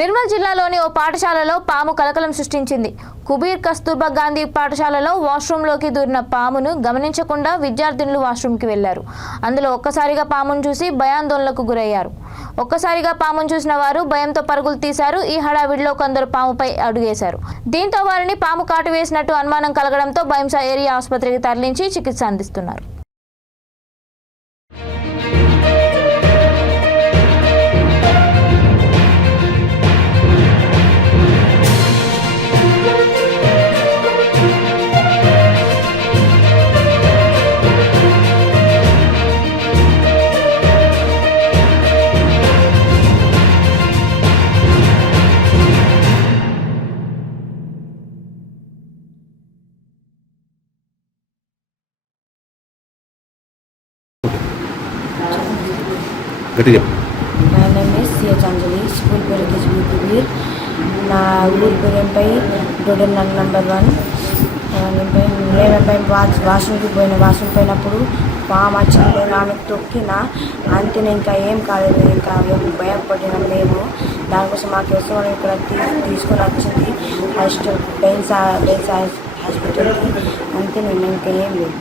నిర్మల్ జిల్లాలోని ఓ పాఠశాలలో పాము కలకలం సృష్టించింది. కుబీర్ కస్తూర్బా గాంధీ పాఠశాలలో వాష్రూంలోకి దూరిన పామును గమనించకుండా విద్యార్థినులు వాష్రూంకి వెళ్లారు. అందులో ఒక్కసారిగా పామును చూసి భయాందోళనకు గురయ్యారు. ఒక్కసారిగా పామును చూసిన వారు భయంతో పరుగులు తీశారు. ఈ హడావిడిలో కొందరు పాముపై అడుగేశారు. దీంతో వారిని పాము కాటు వేసినట్టు అనుమానం కలగడంతో భైంసా ఏరియా ఆసుపత్రికి తరలించి చికిత్స అందిస్తున్నారు. My name is C.H. Anjali, school parentage Kubir. నా ఊరి పేరుపై డోడల్ నెంబర్ 1 నేనపై వాష్రూమ్కి వాష్రూమ్ పోయినప్పుడు పాము వచ్చింది. ఆమెకు తొక్కిన అంతే ఇంకా ఏం కాలేదు. ఇంకా భయపడిన మేము దానికోసం మాకు ఎవరు ఇక్కడ తీసుకొని వచ్చింది ఫస్ట్ బెయిన్స్ హాస్పిటల్కి. అంతే నేను ఇంకా ఏం లేదు.